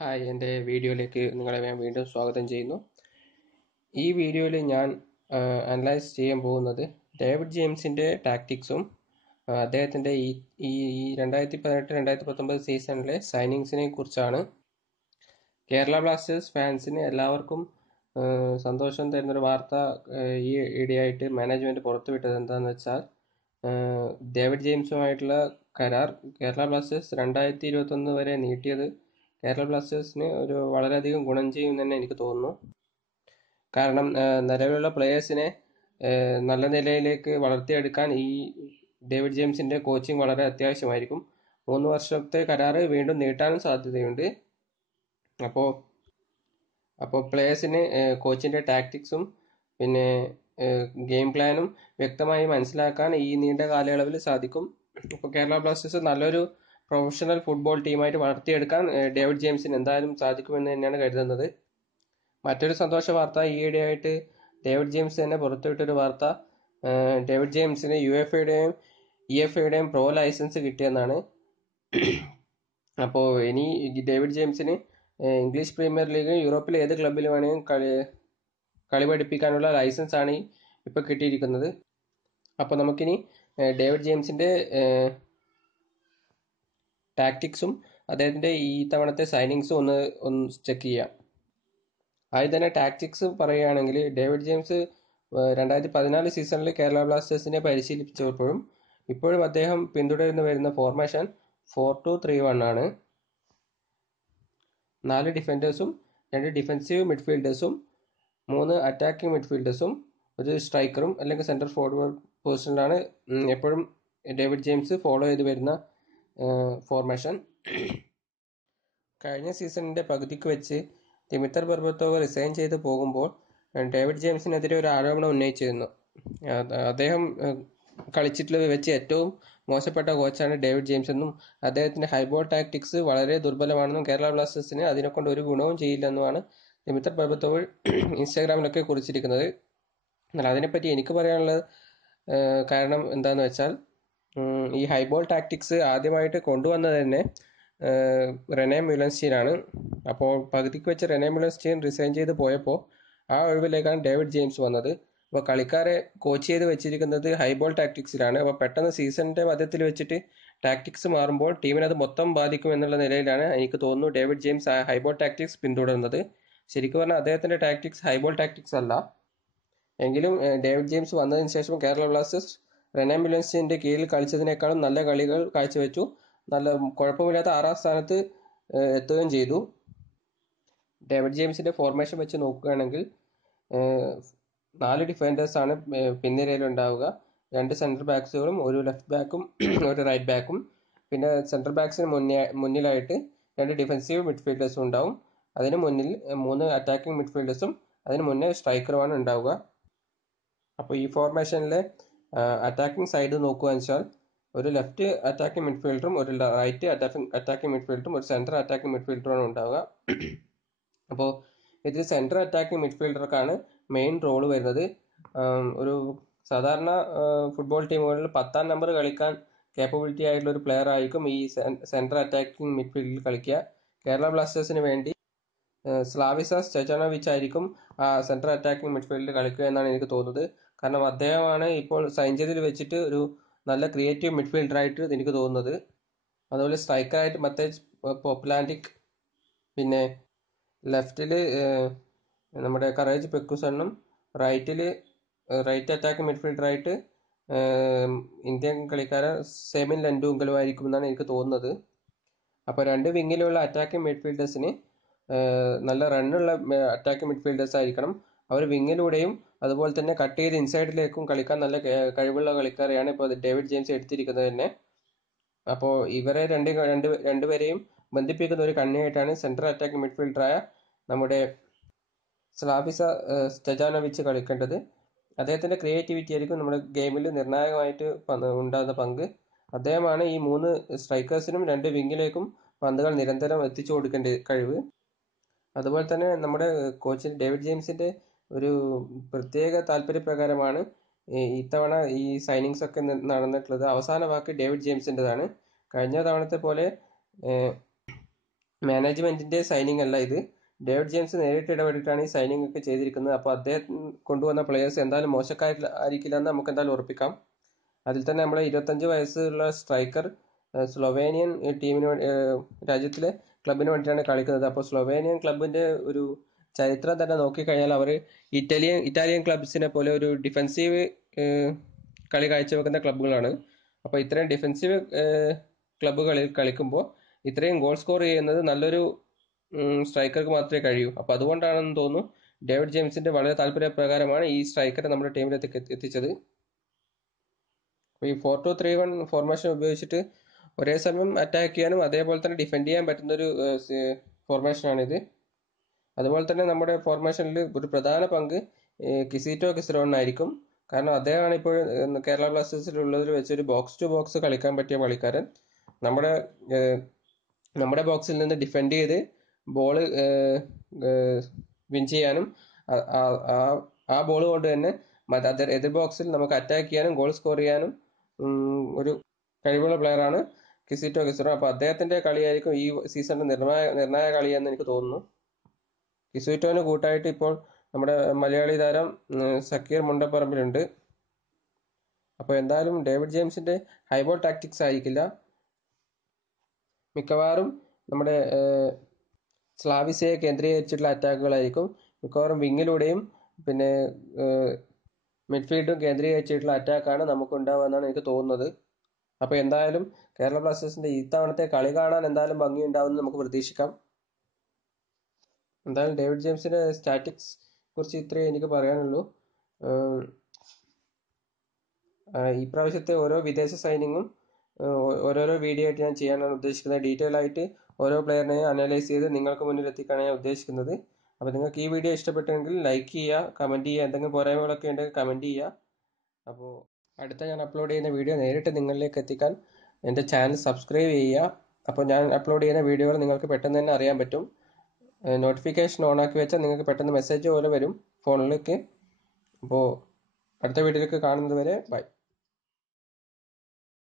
Hi, എൻ്റെ വീഡിയോയിലേക്ക് നിങ്ങളെ ഞാൻ വീണ്ടും സ്വാഗതം ചെയ്യുന്നു. ഈ വീഡിയോയിൽ ഞാൻ അനലൈസ് ചെയ്യാൻ പോകുന്നത് ഡേവിഡ് ജെയിംസിൻ്റെ ടാക്ടിക്സും അദ്ദേഹത്തിൻ്റെ ഈ 2018-2019 സീസണിലെ സൈനിങ്സിനെ കുറിച്ചാണ്. കേരള ബ്ലാസ്റ്റേഴ്സ് ഫാൻസിന് എല്ലാവർക്കും സന്തോഷം തരുന്നൊരു വാർത്ത ഈ ഇടയായിട്ട് മാനേജ്മെൻറ്റ് പുറത്തുവിട്ടത് എന്താണെന്ന് വെച്ചാൽ ഡേവിഡ് ജെയിംസുമായിട്ടുള്ള കരാർ കേരള ബ്ലാസ്റ്റേഴ്സ് 2021 വരെ നീട്ടിയത് കേരള ബ്ലാസ്റ്റേഴ്സിന് വളരെയധികം ഗുണം ചെയ്യും തന്നെ എനിക്ക് തോന്നുന്നു. കാരണം നിലവിലുള്ള പ്ലേയേഴ്സിനെ നല്ല നിലയിലേക്ക് വളർത്തിയെടുക്കാൻ ഈ ഡേവിഡ് ജെയിംസിൻ്റെ കോച്ചിങ് വളരെ അത്യാവശ്യമായിരിക്കും. 3 വർഷത്തെ കരാറ് വീണ്ടും നീട്ടാനും സാധ്യതയുണ്ട്. അപ്പോൾ പ്ലേയേഴ്സിന് കോച്ചിൻ്റെ ടാക്ടിക്സും പിന്നെ ഗെയിം പ്ലാനും വ്യക്തമായി മനസ്സിലാക്കാൻ ഈ നീണ്ട കാലയളവിൽ സാധിക്കും. ഇപ്പോൾ കേരള ബ്ലാസ്റ്റേഴ്സ് നല്ലൊരു പ്രൊഫഷണൽ ഫുട്ബോൾ ടീമായിട്ട് വളർത്തിയെടുക്കാൻ ഡേവിഡ് ജെയിംസിന് എന്തായാലും സാധിക്കുമെന്ന് തന്നെയാണ് കരുതുന്നത്. മറ്റൊരു സന്തോഷ വാർത്ത, ഈയിടെയായിട്ട് ഡേവിഡ് ജെയിംസ് തന്നെ പുറത്തുവിട്ടൊരു വാർത്ത, ഡേവിഡ് ജെയിംസിന് UEFA-യുടെയും EFA-യുടെയും പ്രോ ലൈസൻസ് കിട്ടിയെന്നാണ്. അപ്പോൾ ഇനി ഡേവിഡ് ജെയിംസിന് ഇംഗ്ലീഷ് പ്രീമിയർ ലീഗ്, യൂറോപ്പിലെ ഏത് ക്ലബ്ബിൽ വേണമെങ്കിലും കളി പഠിപ്പിക്കാനുള്ള ലൈസൻസ് ആണ് ഇപ്പോൾ കിട്ടിയിരിക്കുന്നത്. അപ്പോൾ നമുക്കിനി ഡേവിഡ് ജെയിംസിൻ്റെ ടാക്ടിക്സും അദ്ദേഹത്തിൻ്റെ ഈ തവണത്തെ സൈനിങ്സും ഒന്ന് ചെക്ക് ചെയ്യാം. ആദ്യം തന്നെ ടാക്ടിക്സ് പറയുകയാണെങ്കിൽ, ഡേവിഡ് ജെയിംസ് 2014 സീസണിൽ കേരള ബ്ലാസ്റ്റേഴ്സിനെ പരിശീലിപ്പിച്ചപ്പോഴും ഇപ്പോഴും അദ്ദേഹം പിന്തുടർന്നു വരുന്ന ഫോർമേഷൻ 4-2-3-1 ആണ്. 4 ഡിഫൻഡേഴ്സും 2 ഡിഫൻസീവ് മിഡ്ഫീൽഡേഴ്സും 3 അറ്റാക്കിംഗ് മിഡ്ഫീൽഡേഴ്സും ഒരു സ്ട്രൈക്കറും അല്ലെങ്കിൽ സെൻറ്റർ ഫോർവേഡ് പൊസിഷനിലാണ് എപ്പോഴും ഡേവിഡ് ജെയിംസ് ഫോളോ ചെയ്ത് വരുന്ന ഫോർമേഷൻ. കഴിഞ്ഞ സീസണിൻ്റെ പകുതിക്ക് വെച്ച് ദിമിത്തർ ബെർബത്തോവ് റിസൈൻ ചെയ്ത് പോകുമ്പോൾ ഡേവിഡ് ജെയിംസിനെതിരെ ഒരു ആരോപണം ഉന്നയിച്ചിരുന്നു. അദ്ദേഹം കളിച്ചിട്ടുള്ളത് വെച്ച് ഏറ്റവും മോശപ്പെട്ട കോച്ചാണ് ഡേവിഡ് ജെയിംസ് എന്നും അദ്ദേഹത്തിൻ്റെ ഹൈബോൾ ടാക്ടിക്സ് വളരെ ദുർബലമാണെന്നും കേരള ബ്ലാസ്റ്റേഴ്സിന് അതിനെക്കൊണ്ട് ഒരു ഗുണവും ചെയ്യില്ലെന്നുമാണ് ദിമിത്തർ ബെർബത്തോവ് ഇൻസ്റ്റാഗ്രാമിലൊക്കെ കുറിച്ചിരിക്കുന്നത്. എന്നാൽ അതിനെപ്പറ്റി എനിക്ക് പറയാനുള്ളത് കാരണം എന്താണെന്ന് വെച്ചാൽ, ഈ ഹൈബോൾ ടാക്ടിക്സ് ആദ്യമായിട്ട് കൊണ്ടുവന്നത് തന്നെ റെനെ മ്യുലൻസ്റ്റീനാണ്. അപ്പോൾ പകുതിക്ക് വെച്ച് റെനെ മ്യുലൻസ്റ്റീൻ റിസൈൻ ചെയ്ത് പോയപ്പോൾ ആ ഒഴിവിലേക്കാണ് ഡേവിഡ് ജെയിംസ് വന്നത്. അപ്പോൾ കളിക്കാരെ കോച്ച് ചെയ്ത് വെച്ചിരിക്കുന്നത് ഹൈബോൾ ടാക്ടിക്സിലാണ്. അപ്പോൾ പെട്ടെന്ന് സീസണിൻ്റെ മധ്യത്തിൽ വെച്ചിട്ട് ടാക്ടിക്സ് മാറുമ്പോൾ ടീമിനത് മൊത്തം ബാധിക്കും എന്നുള്ള നിലയിലാണ് എനിക്ക് തോന്നുന്നു ഡേവിഡ് ജെയിംസ് ഹൈബോൾ ടാക്ടിക്സ് പിന്തുടരുന്നത്. ശരിക്കും പറഞ്ഞാൽ അദ്ദേഹത്തിൻ്റെ ടാക്ടിക്സ് ഹൈബോൾ ടാക്ടിക്സ് അല്ല. എങ്കിലും ഡേവിഡ് ജെയിംസ് വന്നതിന് ശേഷം കേരള ബ്ലാസ്റ്റേഴ്സ് റെനെ മ്യുലൻസ്റ്റീൻ്റെ കീഴിൽ കളിച്ചതിനേക്കാളും നല്ല കളികൾ കാഴ്ചവെച്ചു. നല്ല കുഴപ്പമില്ലാത്ത 6ാം സ്ഥാനത്ത് എത്തുകയും ചെയ്തു. ഡേവിഡ് ജെയിംസിൻ്റെ ഫോർമേഷൻ വെച്ച് നോക്കുകയാണെങ്കിൽ 4 ഡിഫൻഡേഴ്സാണ് പിൻനിരയിലുണ്ടാവുക. 2 സെൻറ്റർ ബാക്സുകളും 1 ലെഫ്റ്റ് ബാക്കും 1 റൈറ്റ് ബാക്കും. പിന്നെ സെൻറ്റർ ബാക്സിന് മുന്നിലായിട്ട് 2 ഡിഫൻസീവ് മിഡ്ഫീൽഡേഴ്സും ഉണ്ടാവും. അതിന് മുന്നിൽ 3 അറ്റാക്കിംഗ് മിഡ്ഫീൽഡേഴ്സും അതിന് മുന്നേ സ്ട്രൈക്കറുമാണ് ഉണ്ടാവുക. അപ്പോൾ ഈ ഫോർമേഷനിലെ അറ്റാക്കിംഗ് സൈഡ് നോക്കുകയെന്ന് വെച്ചാൽ ഒരു ലെഫ്റ്റ് അറ്റാക്കിംഗ് മിഡ്ഫീൽഡറും ഒരു റൈറ്റ് അറ്റാക്കിംഗ് മിഡ്ഫീൽഡറും ഒരു സെൻറ്റർ അറ്റാക്കിംഗ് മിഡ്ഫീൽഡറുമാണ് ഉണ്ടാവുക. അപ്പോൾ ഇതിൽ സെൻറ്റർ അറ്റാക്കിംഗ് മിഡ്ഫീൽഡർക്കാണ് മെയിൻ റോള് വരുന്നത്. ഒരു സാധാരണ ഫുട്ബോൾ ടീമുകളിൽ 10ാം നമ്പർ കളിക്കാൻ കേപ്പബിലിറ്റി ആയിട്ടുള്ള ഒരു പ്ലെയർ ആയിരിക്കും ഈ സെൻറ്റർ അറ്റാക്കിംഗ് മിഡ്ഫീൽഡിൽ കളിക്കുക. കേരള ബ്ലാസ്റ്റേഴ്സിന് വേണ്ടി സ്ലാവിസ സ്റ്റെജാനോവിച്ച് ആയിരിക്കും ആ സെൻട്രൽ അറ്റാക്കിംഗ് മിഡ്ഫീൽഡിൽ കളിക്കുക എന്നാണ് എനിക്ക് തോന്നുന്നത്. കാരണം അദ്ദേഹമാണ് ഇപ്പോൾ സൈൻ ചെയ്തിൽ വെച്ചിട്ട് ഒരു നല്ല ക്രിയേറ്റീവ് മിഡ്ഫീൽഡറായിട്ട് എനിക്ക് തോന്നുന്നത്. അതുപോലെ സ്ട്രൈക്കറായിട്ട് മത്തേജ് പോപ്ലാൻഡിക്, പിന്നെ ലെഫ്റ്റിൽ നമ്മുടെ കറേജ് പെക്കുസണ്ണും, റൈറ്റ് അറ്റാക്കിംഗ് മിഡ്ഫീൽഡറായിട്ട് ഇന്ത്യൻ കളിക്കാരൻ സെമിൻ ലൻഡൂങ്കലും ആയിരിക്കും എന്നാണ് എനിക്ക് തോന്നുന്നത്. അപ്പോൾ 2 വിങ്ങിലുള്ള അറ്റാക്കിംഗ് മിഡ്ഫീൽഡേഴ്സിന് നല്ല റണ്ണുള്ള അറ്റാക്കിംഗ് മിഡ്ഫീൽഡേഴ്സ് ആയിരിക്കണം. അവർ വിങ്ങിലൂടെയും അതുപോലെ തന്നെ കട്ട് ചെയ്ത് ഇൻസൈഡിലേക്കും കളിക്കാൻ നല്ല കഴിവുള്ള കളിക്കാരെയാണ് ഇപ്പോൾ ഡേവിഡ് ജെയിംസ് എടുത്തിരിക്കുന്നത് തന്നെ. അപ്പോൾ ഇവരെ രണ്ടുപേരെയും ബന്ധിപ്പിക്കുന്ന ഒരു കണ്ണിയായിട്ടാണ് സെൻട്രൽ അറ്റാക്കിംഗ് മിഡ്ഫീൽഡറായ നമ്മുടെ സ്ലാവിസ സ്റ്റെജാനോവിച്ച് കളിക്കേണ്ടത്. അദ്ദേഹത്തിൻ്റെ ക്രിയേറ്റിവിറ്റി ആയിരിക്കും നമ്മുടെ ഗെയിമിൽ നിർണായകമായിട്ട് ഉണ്ടാകുന്ന പങ്ക്. അദ്ദേഹമാണ് ഈ 3 സ്ട്രൈക്കേഴ്സിനും 2 വിങ്ങിലേക്കും പന്തുകൾ നിരന്തരം എത്തിച്ചു കൊടുക്കേണ്ട കഴിവ്. അതുപോലെ തന്നെ നമ്മുടെ കോച്ച് ഡേവിഡ് ജെയിംസിൻ്റെ ഒരു പ്രത്യേക താല്പര്യപ്രകാരമാണ് ഇത്തവണ ഈ സൈനിങ്സ് ഒക്കെ നടന്നിട്ടുള്ളത്. അവസാന വാക്ക് ഡേവിഡ് ജെയിംസിൻ്റെതാണ്. കഴിഞ്ഞ തവണത്തെ പോലെ മാനേജ്മെന്റിന്റെ സൈനിങ് അല്ല ഇത്. ഡേവിഡ് ജെയിംസ് നേരിട്ട് ഇടപെട്ടിട്ടാണ് ഈ സൈനിങ് ഒക്കെ ചെയ്തിരിക്കുന്നത്. അപ്പോൾ അദ്ദേഹം കൊണ്ടുവന്ന പ്ലേയേഴ്സ് എന്തായാലും മോശക്കാരില്ല എന്ന് നമുക്ക് എന്തായാലും ഉറപ്പിക്കാം. അതിൽ തന്നെ നമ്മുടെ 25 വയസ്സുള്ള സ്ട്രൈക്കർ സ്ലൊവേനിയൻ ടീമിന് രാജ്യത്തിലെ ക്ലബിന് വേണ്ടിയിട്ടാണ് കളിക്കുന്നത്. അപ്പോൾ സ്ലൊവേനിയൻ ക്ലബിന്റെ ഒരു ചരിത്രം തന്നെ നോക്കിക്കഴിഞ്ഞാൽ അവർ ഇറ്റാലിയൻ ക്ലബ്സിനെ പോലെ ഒരു ഡിഫെൻസീവ് കളി കാഴ്ചവെക്കുന്ന ക്ലബ്ബുകളാണ്. അപ്പോൾ ഇത്രയും ഡിഫെൻസീവ് ക്ലബ്ബുകളിൽ കളിക്കുമ്പോൾ ഇത്രയും ഗോൾ സ്കോർ ചെയ്യുന്നത് നല്ലൊരു സ്ട്രൈക്കർക്ക് മാത്രമേ കഴിയൂ. അപ്പോൾ അതുകൊണ്ടാണെന്ന് തോന്നുന്നു ഡേവിഡ് ജെയിംസിന്റെ വളരെ താല്പര്യപ്രകാരമാണ് ഈ സ്ട്രൈക്കറെ നമ്മുടെ ടീമിൽ എത്തിച്ചത്. ഈ 4-2-3-1 ഫോർമേഷൻ ഉപയോഗിച്ചിട്ട് ഒരേ സമയം അറ്റാക്ക് ചെയ്യാനും അതേപോലെ തന്നെ ഡിഫെൻഡ് ചെയ്യാൻ പറ്റുന്ന ഒരു ഫോർമേഷനാണിത്. അതുപോലെ തന്നെ നമ്മുടെ ഫോർമേഷനിൽ ഒരു പ്രധാന പങ്ക് കിസീറ്റോ കിസറോണിനായിരിക്കും. കാരണം അദ്ദേഹമാണ് ഇപ്പോൾ കേരള ബ്ലാസ്റ്റേഴ്സിലുള്ളതിൽ വെച്ചൊരു ബോക്സ് ടു ബോക്സ് കളിക്കാൻ പറ്റിയ കളിക്കാരൻ. നമ്മുടെ ബോക്സിൽ നിന്ന് ഡിഫെൻഡ് ചെയ്ത് ബോള് വിൻ ചെയ്യാനും ആ ബോൾ കൊണ്ട് തന്നെ എതിർ ബോക്സിൽ നമുക്ക് അറ്റാക്ക് ചെയ്യാനും ഗോൾ സ്കോർ ചെയ്യാനും ഒരു കഴിവുള്ള പ്ലെയറാണ് കിസീറ്റോ കിസറോ. അപ്പോൾ അദ്ദേഹത്തിന്റെ കളിയായിരിക്കും ഈ സീസണിന്റെ നിർണായക കളിയെന്ന് എനിക്ക് തോന്നുന്നു. കിസീറ്റോന് കൂട്ടായിട്ട് ഇപ്പോൾ നമ്മുടെ മലയാളി താരം സക്കീർ മുണ്ടപ്പറമ്പിലുണ്ട്. അപ്പോൾ എന്തായാലും ഡേവിഡ് ജെയിംസിന്റെ ഹൈബോൾ ടാക്ടിക്സ് ആയിരിക്കില്ല, മിക്കവാറും നമ്മുടെ സ്ലാവിസയെ കേന്ദ്രീകരിച്ചിട്ടുള്ള അറ്റാക്കുകളായിരിക്കും. മിക്കവാറും വിങ്ങിലൂടെയും പിന്നെ മിഡ്ഫീൽഡും കേന്ദ്രീകരിച്ചിട്ടുള്ള അറ്റാക്കാണ് നമുക്ക് ഉണ്ടാവുമെന്നാണ് എനിക്ക് തോന്നുന്നത്. അപ്പോൾ എന്തായാലും കേരള ബ്ലാസ്റ്റേഴ്സിന്റെ ഇത്തവണത്തെ കളി കാണാൻ എന്തായാലും ഭംഗിയുണ്ടാവുമെന്ന് നമുക്ക് പ്രതീക്ഷിക്കാം. എന്തായാലും ഡേവിഡ് ജെയിംസിന്റെ സ്റ്റാറ്റിക്സ് കുറിച്ച് ഇത്രയേ എനിക്ക് പറയാനുള്ളൂ. ഈ പ്രാവശ്യത്തെ ഓരോ വിദേശ സൈനിങ്ങും ഓരോരോ വീഡിയോ ആയിട്ട് ഞാൻ ചെയ്യാനാണ് ഉദ്ദേശിക്കുന്നത്. ഡീറ്റെയിൽ ആയിട്ട് ഓരോ പ്ലെയറിനെയും അനലൈസ് ചെയ്ത് നിങ്ങൾക്ക് മുന്നിൽ എത്തിക്കാനാണ് ഞാൻ ഉദ്ദേശിക്കുന്നത്. അപ്പോൾ നിങ്ങൾക്ക് ഈ വീഡിയോ ഇഷ്ടപ്പെട്ടെങ്കിൽ ലൈക്ക് ചെയ്യുക, കമൻറ്റ് ചെയ്യുക, എന്തെങ്കിലും പോരായ്മകളൊക്കെ ഉണ്ടെങ്കിൽ കമൻറ്റ് ചെയ്യുക. അപ്പോൾ അടുത്ത ഞാൻ അപ്ലോഡ് ചെയ്യുന്ന വീഡിയോ നേരിട്ട് നിങ്ങളിലേക്ക് എത്തിക്കാൻ എൻ്റെ ചാനൽ സബ്സ്ക്രൈബ് ചെയ്യുക. അപ്പോൾ ഞാൻ അപ്ലോഡ് ചെയ്യുന്ന വീഡിയോകൾ നിങ്ങൾക്ക് പെട്ടെന്ന് തന്നെ അറിയാൻ പറ്റും. നോട്ടിഫിക്കേഷൻ ഓൺ ആക്കി വെച്ചാൽ നിങ്ങൾക്ക് പെട്ടെന്ന് മെസ്സേജ് പോലെ വരും ഫോണിലേക്ക്. അപ്പോൾ അടുത്ത വീഡിയോയിലേക്ക് കാണുന്നത് വരെ ബൈ.